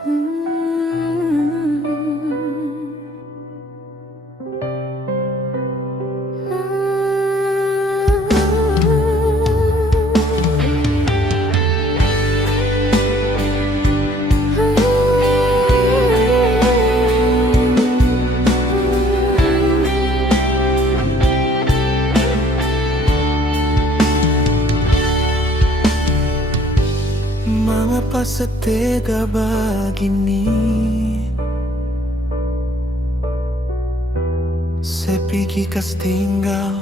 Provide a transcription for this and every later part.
Mengapa setega begini? Saya pikir kas tinggal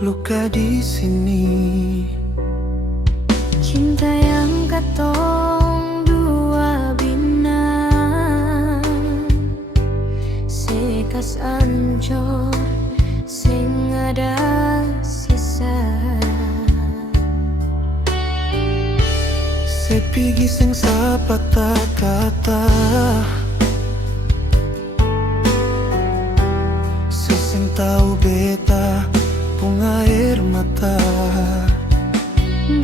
luka di sini. Cinta yang katong dua bina, sekas ancur sing ada sisa. Saya pikir sing sepatah kata, sing tahu beta pung air mata.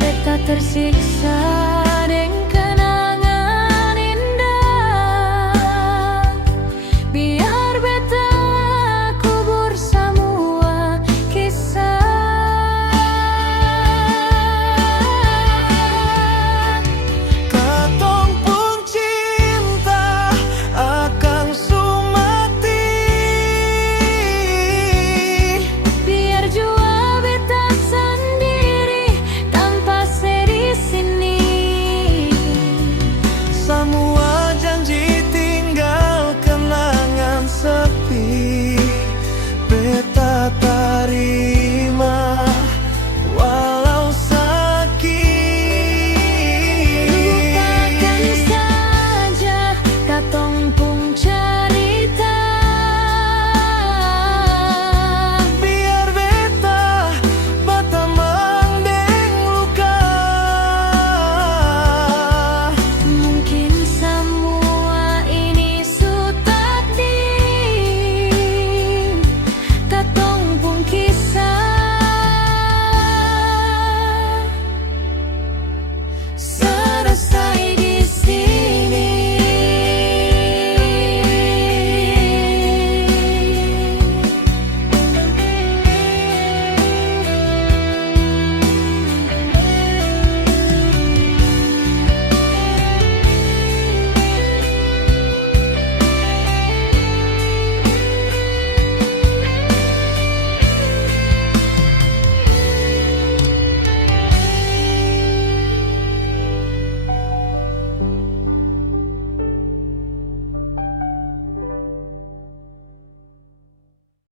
Beta tersiksa